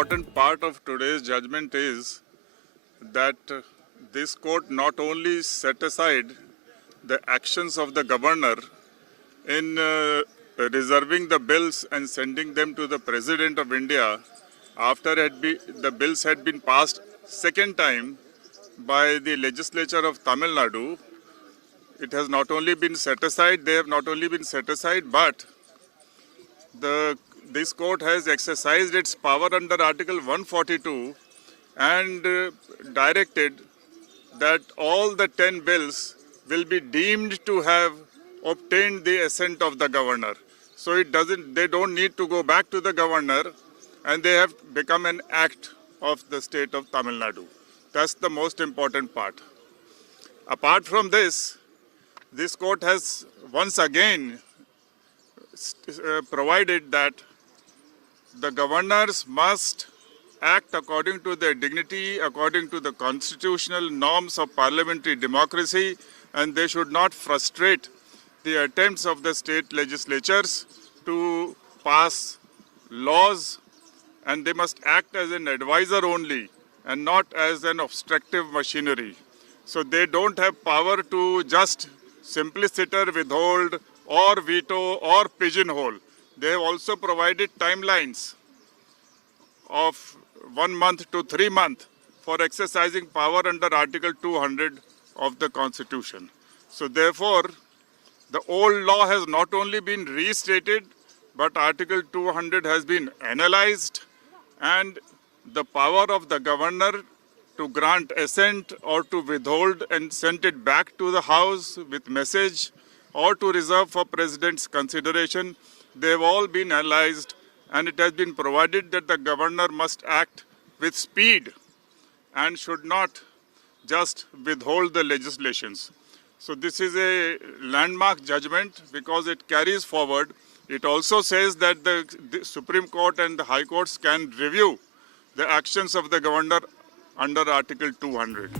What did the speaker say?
important part of today's judgment is that this court not only set aside the actions of the governor in reserving the bills and sending them to the President of India after the bills had been passed second time by the legislature of Tamil Nadu. It has not only been set aside, they have not only been set aside, but this court has exercised its power under Article 142 and directed that all the 10 bills will be deemed to have obtained the assent of the governor. So they don't need to go back to the governor, and they have become an act of the state of Tamil Nadu. That's the most important part. Apart from this court has once again provided that the governors must act according to their dignity, according to the constitutional norms of parliamentary democracy, and they should not frustrate the attempts of the state legislatures to pass laws, and they must act as an advisor only and not as an obstructive machinery. So they don't have power to just simpliciter, withhold, or veto, or pigeonhole. They have also provided timelines of 1 month to 3 months for exercising power under Article 200 of the Constitution. So therefore, the old law has not only been restated, but Article 200 has been analyzed, and the power of the governor to grant assent or to withhold and send it back to the House with message or to reserve for President's consideration, they have all been analyzed, and it has been provided that the governor must act with speed and should not just withhold the legislations. So this is a landmark judgment because it carries forward. It also says that the Supreme Court and the High Courts can review the actions of the governor under Article 200.